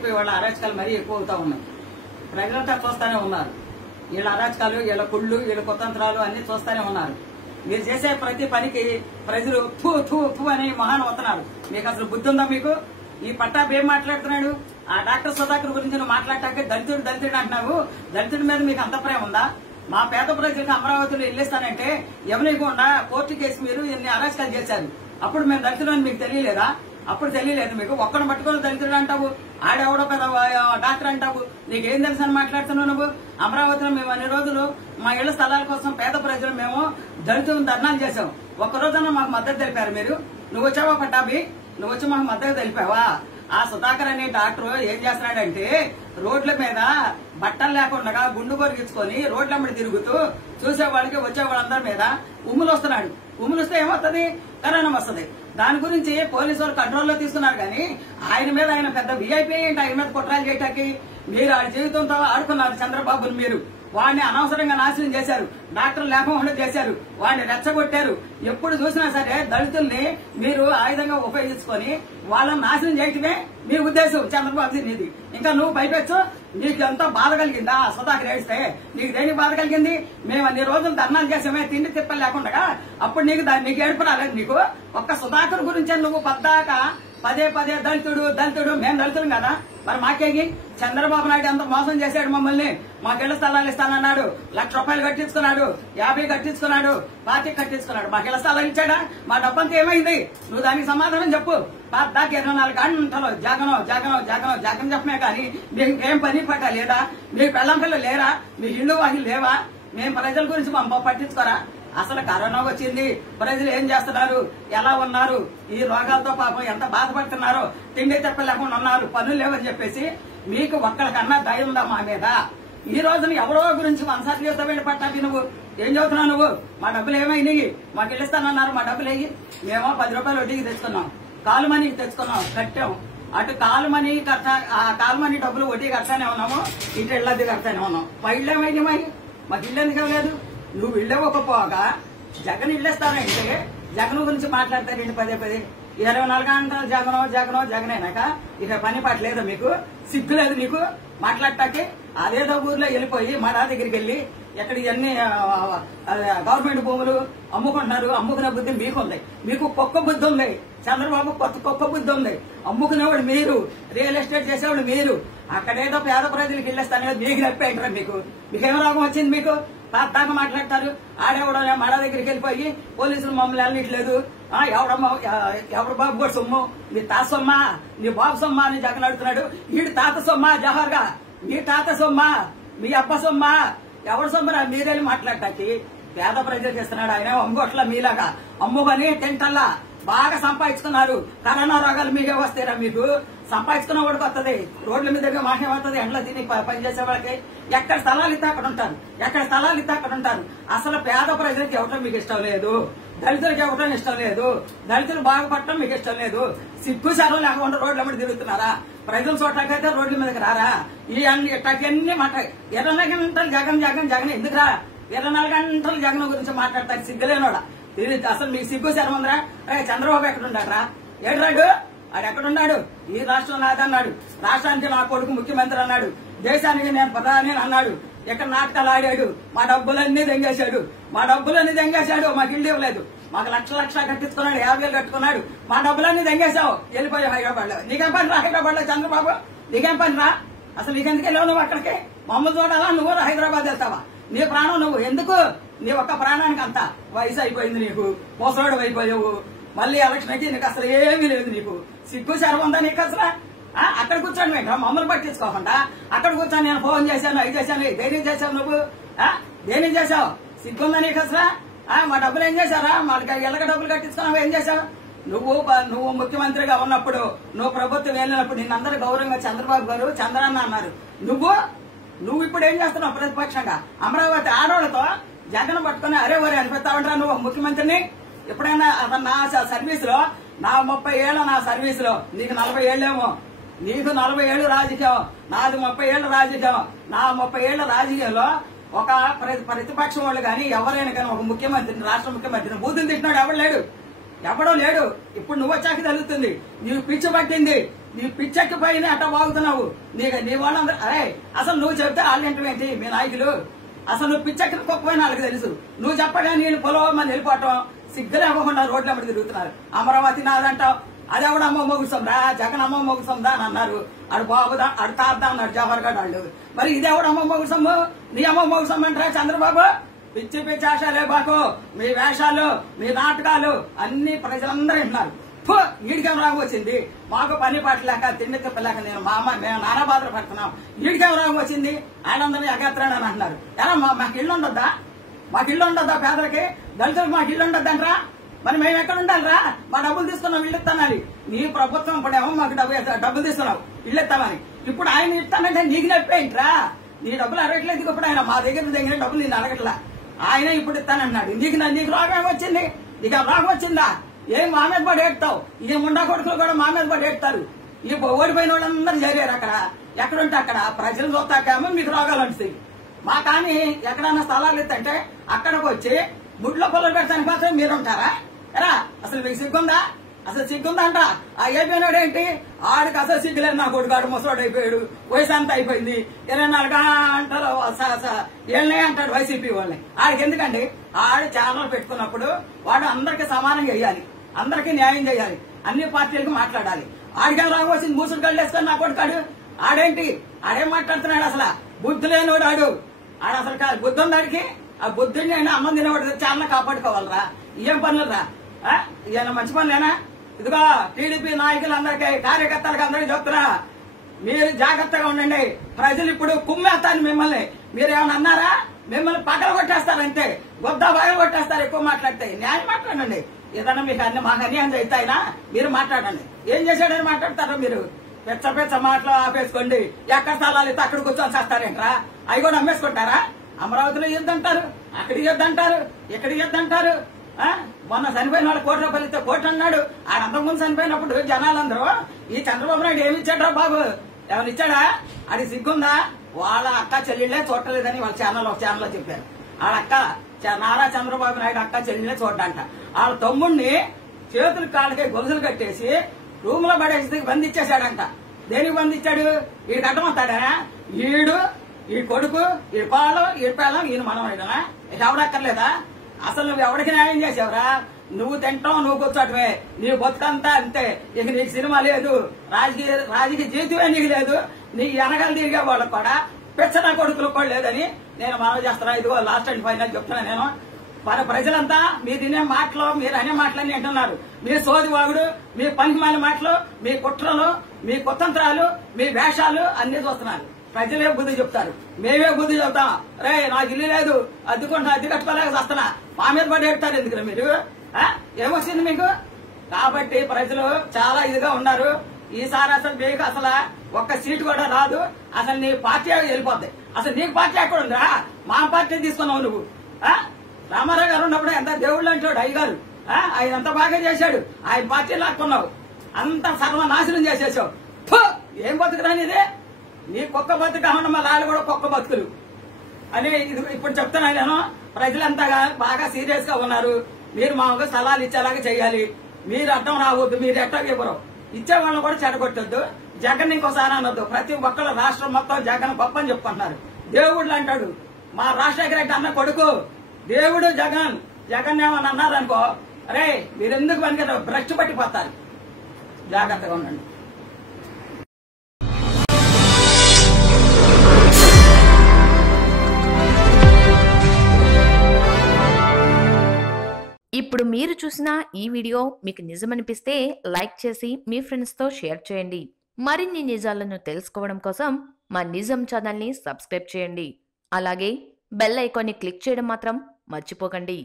YCP వాళ్ళ అరాచకాలు మరీ ఎక్కువ అవుతా ఉన్నాయి. ప్రజలంతా చూస్తానే ఉన్నారు. వీళ్ళ అరాచకాలు, వీళ్ళ కుళ్ళు, వీళ్ళ కుతంత్రాలు అన్ని చూస్తానే ఉన్నారు. మీరు చేసే ప్రతి పనికి ప్రజలు థూ థూ థూ అని మహాన్ అవుతున్నారు. మీకు అసలు బుద్ధి ఉందా? మీకు ఈ పట్టాభి ఏం మాట్లాడుతున్నాడు? ఆ డాక్టర్ సుధాకర్ గురించి నువ్వు మాట్లాడటానికి దళితుడు దళితుడు అంటున్నావు. దళితుడి మీద మీకు అంత ప్రేమ ఉందా? మా పేద ప్రజలకు అమరావతిలో ఇల్లిస్తానంటే ఎవరికుండా కోర్టు కేసు మీరు ఎన్ని అరాచకాలు చేశారు. అప్పుడు మేము దళితులు అని మీకు తెలియలేదా? అప్పుడు తెలియలేదు మీకు. ఒక్కడు పట్టుకొని దళితుడు అంటావు, ఆడెవడో పెద్ద డాక్టర్ అంటావు. నీకేం తెలుసు అని మాట్లాడుతున్నావు నువ్వు? అమరావతిలో మేము అన్ని రోజులు మా ఇళ్ల స్థలాల కోసం పేద ప్రజలు మేము దళితులను ధర్నాలు చేశాం. ఒక్కరోజన్నా మాకు మద్దతు తెలిపారు మీరు? నువ్వు వచ్చావా పట్టాభి? నువ్వు వచ్చి మాకు మద్దతు తెలిపావా? ఆ సుధాకర్ అనే డాక్టర్ ఏం చేస్తున్నాడంటే రోడ్ల మీద బట్టలు లేకుండా గుండు కొరిగించుకొని రోడ్లమ్మడి తిరుగుతూ చూసే వాళ్ళకి వచ్చే వాళ్ళందరి మీద ఉమ్ములు వస్తున్నాడు. ఉమ్ములు వస్తే ఏమవుతుంది? కరోనా వస్తుంది. దాని గురించి పోలీసు వాళ్ళు కంట్రోల్లో తీసుకున్నారు. కానీ ఆయన పెద్ద వీఐపీ ఏంటి? ఆయన మీద కుట్రాలు చేయటానికి మీరు ఆడి జీవితంతో ఆడుకున్నారు. చంద్రబాబుని మీరు వాడిని అనవసరంగా నాశనం చేశారు. డాక్టర్ లేకుండా చేశారు. వాడిని రెచ్చగొట్టారు. ఎప్పుడు చూసినా సరే దళితుల్ని మీరు ఆయుధంగా ఉపయోగించుకొని వాళ్ళని నాశనం చేయటమే మీ ఉద్దేశం. చంద్రబాబు నీది. ఇంకా నువ్వు పైపెచ్చు. నీకు ఎంతో బాధ కలిగిందా సుధాకర్ ఏడిస్తే? నీకు దేనికి బాధ కలిగింది? మేము అన్ని రోజులు ధర్నాలు చేసామే తిండి తిప్పలు లేకుండా. అప్పుడు నీకు ఏడుపు రాలేదు. నీకు ఒక్క సుధాకర్ గురించే నువ్వు పద్దాక పదే పదే దళితుడు దళితుడు. మేము దళితులు కదా, మరి మాకేగి? చంద్రబాబు నాయుడు ఎంత మోసం చేశాడు మమ్మల్ని. మాకిళ్ల స్థలాలు ఇస్తానన్నాడు, 1,00,000 రూపాయలు కట్టించుకున్నాడు, 50 కట్టించుకున్నాడు, 40 కట్టించుకున్నాడు. మాకిళ్ల స్థలాలు ఇచ్చాడా? మా డబ్బంతా ఏమైంది? నువ్వు దానికి సమాధానం చెప్పు. దాకా 24 గంటలు జగనం జగనం జగనం జగన్ చెప్పమే కానీ మీకు ఏం పని పట్ట లేదా? మీకు పెళ్ళం పిల్లలు లేరా? మీకు ఇల్లు వాకిలు లేవా? మేము ప్రజల గురించి పట్టించుకోరా? అసలు కరోనా వచ్చింది, ప్రజలు ఏం చేస్తున్నారు, ఎలా ఉన్నారు, ఈ రోగాలతో పాపం ఎంత బాధపడుతున్నారో, తిండి తెప్పలేకుండా ఉన్నారు, పనులు లేవని చెప్పేసి మీకు ఒక్కడికన్నా దయ ఉందా మా మీద? ఈ రోజున ఎవరో గురించి మనసారి చెబుతావేంటి పట్టాభి? నువ్వు ఏం చదువుతున్నావు? నువ్వు మా డబ్బులు ఏమైనాయి? మాకు ఇస్తానన్నారు, మా డబ్బులు వేయి. మేము 10 రూపాయలు వడ్డీకి తెచ్చుకున్నాం, కాలు మనీకి తెచ్చుకున్నాం, కట్టాం. అటు కాలు మనీ ఆ కాలు మనీ డబ్బులు వడ్డీ కడతానే ఉన్నాము, ఇటు ఇళ్ళది కడతానే ఉన్నాం. మా ఇళ్ళు ఏమైనాయి? మాకు ఇల్లు ఎందుకు ఇవ్వలేదు? నువ్వు ఇళ్ళకపోగా జగన్ ఇళ్ళేస్తానంటే జగన్ గురించి మాట్లాడతారండి పదే పదే. 24 గంటలు జగనో జగనో జగనేనాక ఇక పని పట్టలేదు మీకు? సిగ్గులేదు నీకు మాట్లాడటానికి? అదేదో ఊర్లో వెళ్ళిపోయి మా దగ్గరికి వెళ్ళి ఎక్కడ ఇవన్నీ గవర్నమెంట్ భూములు అమ్ముకుంటున్నారు. అమ్ముకునే బుద్ధి మీకుంది. మీకు కుక్క బుద్ధి ఉంది. చంద్రబాబు కుక్క బుద్ధి ఉంది. అమ్ముకునేవాడు మీరు, రియల్ ఎస్టేట్ చేసేవాడు మీరు. అక్కడేదో పేద ప్రజలకు ఇళ్ళేస్తానే మీకు నప్పేంటారా? మీకేం రోగం వచ్చింది? మీకు దాకా మాట్లాడతారు. ఆడెవడో మడ దగ్గరికి వెళ్ళిపోయి పోలీసులు మమ్మల్ని వెళ్ళట్లేదు, ఎవడు బాబు కూడా సొమ్ము, నీ తాత సొమ్మా, నీ బాబు సొమ్మా అని జగన్ అడుగుతున్నాడు. వీడి తాత సొమ్మా జవహర్గా? మీ తాత సొమ్మా, మీ అబ్బ సొమ్మా, ఎవడు సొమ్మరా? మీరేళ్ళు మాట్లాడటానికి పేద ప్రజలకు ఇస్తున్నాడు. ఆయన అమ్ముకోట్ల మీలాగా అమ్ముకొని టెంటల్లా బాగా సంపాదించుకున్నారు. కరోనా రోగాలు మీకే వస్తారా? మీకు సంపాదించుకున్న వాడికి వస్తుంది, రోడ్ల మీద మాకే వస్తుంది. ఎండ్లో తిని పనిచేసే వాళ్ళకి ఎక్కడ స్థలాలు ఇస్తే అక్కడ ఉంటారు, ఎక్కడ స్థలాలు ఇస్తే అక్కడ ఉంటారు. అసలు పేద ప్రజలకు ఇవ్వటం మీకు ఇష్టం లేదు, దళితులకు ఇవ్వటం ఇష్టం లేదు, దళితులు బాగుపడటం మీకు ఇష్టం లేదు. సిగ్గు శరం లేకుండా రోడ్ల మీద తిరుగుతున్నారా? ప్రజలు చూడటాకైతే రోడ్ల మీదకి రారా? ఇవన్నీ మాట 24 గంటలు జగన్ జగన్ జగన్ ఎందుకురా? 24 గంటలు జగన్ గురించి మాట్లాడతారు సిగ్గులేనోడా? అసలు మీకు సిగ్గు శరం ఉందిరా? చంద్రబాబు ఎక్కడున్నాడరా? ఏడ్రాడు? ఆడు ఎక్కడున్నాడు? ఈ రాష్ట్రం నాదన్నాడు, రాష్ట్రానికి నా కొడుకు ముఖ్యమంత్రి అన్నాడు, దేశానికి నేను ప్రధాని అన్నాడు. ఎక్కడ నాటకాలు ఆడాడు, మా డబ్బులన్నీ దెంగేశాడు, మాకు ఇల్లు ఇవ్వలేదు, మాకు లక్ష కట్టించుకున్నాడు, 50,000 కట్టుకున్నాడు, మా డబ్బులన్నీ దెంగేశావు, వెళ్ళిపోయావు హైదరాబాద్ లో. నీకేం పని రా హైదరాబాద్ లో? చంద్రబాబు నీకేం పని రా? అసలు నీకెందుకు వెళ్ళావు నువ్వు అక్కడికి? మమ్మల్ని చూడాలా? నువ్వు హైదరాబాద్ వెళ్తావా? నీ ప్రాణం నువ్వు ఎందుకు? నీ ఒక్క ప్రాణానికి అంతా వయసు అయిపోయింది, నీకు మోసోడు అయిపోయావు. మళ్ళీ ఎలక్షన్ అయితే నీకు అసలు ఏమీ లేదు. నీకు సిగ్గు శరం ఉందా నీకు అసలు? అక్కడ కూర్చోండి మీకు మమ్మల్ని పట్టించుకోకుండా అక్కడ కూర్చొని నేను ఫోన్ చేశాను, అవి చేశాను, దేనికి చేశావు నువ్వు? దేనికి చేశావు? సిగ్గుందా నీకు అసలు? మా డబ్బులు ఏం చేశారా? వాళ్ళకి ఎలాగ డబ్బులు కట్టించుకున్నావు? ఏం చేశావు? నువ్వు ముఖ్యమంత్రిగా ఉన్నప్పుడు, నువ్వు ప్రభుత్వం వెళ్ళినప్పుడు నిన్నందరూ గౌరవంగా చంద్రబాబు గారు చంద్రన్న అన్నారు. నువ్వు ఇప్పుడు ఏం చేస్తున్నావు? ప్రతిపక్షంగా అమరావతి ఆడవాళ్లతో జగన్ పట్టుకుని అరే ఒరే అనిపిస్తావంటా నువ్వు ముఖ్యమంత్రిని? ఎప్పుడైనా అతను నా సర్వీస్ లో, నా 30 ఏళ్ల నా సర్వీస్ లో, నీకు 40 ఏళ్లేమో, నీకు 40 ఏళ్లు రాజకీయం, నాది 30 ఏళ్ల రాజకీయం. నా 30 ఏళ్ల రాజకీయంలో ఒక ప్రతిపక్షం వాళ్ళు కానీ ఎవరైనా కానీ ఒక ముఖ్యమంత్రిని, రాష్ట్ర ముఖ్యమంత్రిని బూతులు తిట్టినాడు ఎవడు లేడు. ఎవడో లేడు. ఇప్పుడు నువ్వు వచ్చాక తెలుస్తుంది. నీకు పిచ్చి పట్టింది. నీ పిచ్చెక్కి పైన అట్ట బాగుతున్నావు. నీ వాళ్ళందరూ అరే అసలు నువ్వు చెప్తే వాళ్ళేంటి మీ నాయకులు? అసలు నువ్వు పిచ్చెక్కిన గొప్పపోయిన వాళ్ళకి తెలుసు. నువ్వు చెప్పగా నేను పొలవమని వెళ్ళిపోవటం సిగ్గులు ఇవ్వకుండా రోడ్ల మీద తిరుగుతున్నారు. అమరావతి నాదంటావు. అది ఎవడ అమ్మ మొగుసందా? జగన్ అమ్మ మొగుసందా అని అన్నారు. ఆడు బాబుదా ఆడు తారదా అన్నాడు జవహర్ గడ్ వాళ్ళు. మరి ఇది ఎవడ అమ్మ మొగుసమ్ము? నీ అమ్మ మొగుసమ్మ అంటారా చంద్రబాబు? పిచ్చి పిచ్చి ఆశాలే బాకు. మీ వేషాలు మీ నాటకాలు అన్ని ప్రజలందరూ వింటున్నారు. ఈడికేం రాగం వచ్చింది? మాకు పని పట్టలేక తిండి తిప్పలేక మేము నానా బాధలు పడుతున్నాం. ఈడికేం రాగం వచ్చింది? ఆయనందరినీ ఎగత్రాడు అని అంటున్నారు. ఎలా మాకు ఇల్లు ఉండొద్దా? మాకు ఇల్లు ఉండొద్దా? పేదలకి దళితులకు మాకు ఇల్లు ఉండొద్దంటరా? మరి మేము ఎక్కడ ఉండాలిరా? మా డబ్బులు తీసుకున్నాం ఇల్లు ఇస్తానని. నీ ప్రభుత్వం ఇప్పుడేమో మాకు డబ్బులు తీసుకున్నావు ఇల్లు ఇస్తామని. ఇప్పుడు ఆయన ఇస్తానంటే నీకు నప్పేంట్రా? నీ డబ్బులు అడగట్లేదు. ఇప్పుడు ఆయన మా దగ్గర డబ్బులు నేను అడగట్లా. ఆయన ఇప్పుడు ఇస్తానంటున్నాడు. నీకు రోగం వచ్చింది? నీకు ఆ రోగం వచ్చిందా? ఏం మా మీద పడి ఏడుతావు? ఈ ముండా కొడుకులు కూడా మా మీద పడి ఏడుతారు. ఈ ఓడిపోయిన వాళ్ళందరూ చేరారు అక్కడ. ఎక్కడుంటే అక్కడ ప్రజలు చూస్తాకేమో మీకు రోగాలు అంటుతాయి. మా కానీ ఎక్కడన్నా స్థలాలు ఇస్తుంటే అక్కడికి వచ్చి గుడ్లో పొలం పెడతానికి మాత్రం మీరుంటారా? ఎరా అసలు మీకు సిగ్గుందా? అసలు సిగ్గుందా అంట. ఆ అయిపోయినాడు ఏంటి? ఆడికి అసలు సిగ్గులేదు. నా కొడుకు ముసలోడు అయిపోయాడు. వయసు అంతా అయిపోయింది. 24 గంటలు ఏళ్ళనే అంటాడు వైసీపీ వాళ్ళని. ఆడికి ఎందుకండి? ఆడు ఛానల్ పెట్టుకున్నప్పుడు వాడు అందరికి సమానంగా వేయాలి. అందరికీ న్యాయం చేయాలి. అన్ని పార్టీలకు మాట్లాడాలి. ఆడికి రాగా వచ్చింది మూసుడు కళ్ళు వేసుకొని నా కొడుకాడు. ఆడేంటి? ఆడేం మాట్లాడుతున్నాడు? అసలు బుద్ధి లేనివాడు ఆడు అసలు కాదు. బుద్ధి ఉందాడికి. ఆ బుద్ధిని అయినా అన్నం తినేవాడు ఛానల్ కాపాడుకోవాలరా. ఏం పనులురా? ఈయన మంచి పనులేనా? ఇదిగో టీడీపీ నాయకులందరికీ కార్యకర్తలకు అందరికీ చెప్తున్నా, మీరు జాగ్రత్తగా ఉండండి. ప్రజలు ఇప్పుడు కుమ్మేస్తారు మిమ్మల్ని. మీరు ఏమైనా అన్నారా? మిమ్మల్ని పగల కొట్టేస్తారంతే. గొద్ద బాగా కొట్టేస్తారు ఎక్కువ మాట్లాడితే. న్యాయం మాట్లాడండి. ఏదన్నా మీకు మాకు అన్యాయం చేస్తాయినా మీరు మాట్లాడండి. ఏం చేశాడని మాట్లాడతారు మీరు? పెచ్చ మాటలు ఆపేసుకోండి. ఎక్కడ స్థలాలు అయితే అక్కడ కూర్చొని చేస్తారేంట్రా? అవి కూడా అమ్మేసుకుంటారా? అమరావతిలో యుద్ధంటారు, అక్కడికి యుద్ధంటారు, ఇక్కడికి యుద్ధంటారు. మొన్న చనిపోయిన వాళ్ళు 1 కోటి రూపాయలు ఇస్తే 1 కోటి అన్నాడు. అంతకుముందు చనిపోయినప్పుడు జనాలందరూ ఈ చంద్రబాబు నాయుడు ఏమి ఇచ్చాడా బాబు? ఏమైనా ఇచ్చాడా? అది సిగ్గుందా? వాళ్ళ అక్క చెల్లెళ్లే చూడలేదని వాళ్ళ ఒక ఛానల్లో చెప్పారు. వాళ్ళ అక్క నారా చంద్రబాబు నాయుడు అక్క చెల్లెళ్లే చూడంట. వాళ్ళ తమ్ముడిని చేతులు కాళ్ళకి గొలుసులు కట్టేసి రూమ్ లో పడేసి బంధించేశాడంట. దేనికి బంధించాడు? వీడికి అడ్డమవుతాడా? ఈ కొడుకు ఈ పాలు ఈ పేలం ఈయన మనమైనా ఎవడక్కర్లేదా? అసలు నువ్వు ఎవరికి న్యాయం చేసావురా? నువ్వు తింటాం, నువ్వు కూర్చోటమే. నీ బతుకంతా అంతే. ఇక నీకు సినిమా లేదు, రాజకీయ జీవితమే నీకు లేదు. నీ వెనకాల తిరిగే వాళ్ళకు కూడా పెచ్చన కొడుకులు కూడా లేదని నేను మనవి చేస్తున్నా. ఇదిగో లాస్ట్ అండ్ ఫైనల్ చెప్తున్నా. నేను మన ప్రజలంతా మీరు తినే మాటలు, మీరు అనే మాటలన్నీ వింటున్నారు. మీ సోదివాగుడు, మీ పనికిమాల మాటలు, మీ కుట్రలు, మీ కుతంత్రాలు, మీ వేషాలు అన్ని చూస్తున్నారు. ప్రజలే బుద్ధి చెప్తారు, మేమే బుద్ధి చెప్తాం. రే నాకు ఇల్లు లేదు, అద్దెకుంటా, అద్దె కట్టుకోలేక వస్తున్నా, మా మీద పడి ఎడతారు ఎందుకు మీరు? ఏమొచ్చింది మీకు? కాబట్టి ప్రజలు చాలా ఇదిగా ఉన్నారు. ఈసారి అసలు మీకు అసలు ఒక్క సీటు కూడా రాదు. అసలు నీ పార్టీ వెళ్ళిపోద్ది. అసలు నీకు పార్టీ ఎక్కడ ఉందా? మా పార్టీ తీసుకున్నావు నువ్వు. రామారావు గారు ఉన్నప్పుడు ఎంత దేవుళ్ళు అంటాడు అయ్యగారు. ఆయన అంత బాగా చేశాడు. ఆయన పార్టీ లాక్కున్నావు, అంత సర్వనాశనం చేసేసావు. ఏం బతుకురాని ఇది? నీ కుక్క బతుకు కాకుండా మా లాలు కూడా కుక్క బతుకులు అని ఇప్పుడు చెప్తున్నా నేను. ప్రజలంతా బాగా సీరియస్ గా ఉన్నారు. మీరు మామూలుగా స్థలాలు ఇచ్చేలాగా చేయాలి. మీరు అడ్డం రావద్దు. మీరు ఎట్టా ఇవ్వరు. ఇచ్చే వాళ్ళని కూడా చెడగొట్టొద్దు. జగన్ ఇంకోసారి అనొద్దు. ప్రతి ఒక్కరు రాష్ట్రం మొత్తం జగన్ గొప్ప అని చెప్పుకుంటున్నారు. దేవుళ్ళు అంటాడు. మా రాజశేఖర రెడ్డి అన్న కొడుకు దేవుడు జగన్. జగన్ ఏమని అన్నారనుకో, అరే మీరెందుకు పనికి భ్రష్టు పట్టిపోతారు. జాగ్రత్తగా ఉండండి. ఇప్పుడు మీరు చూసిన ఈ వీడియో మీకు నిజమనిపిస్తే లైక్ చేసి మీ ఫ్రెండ్స్తో షేర్ చేయండి. మరిన్ని నిజాలను తెలుసుకోవడం కోసం మా నిజం ఛానల్ని సబ్స్క్రైబ్ చేయండి. అలాగే బెల్ ఐకాన్ని క్లిక్ చేయడం మాత్రం మర్చిపోకండి.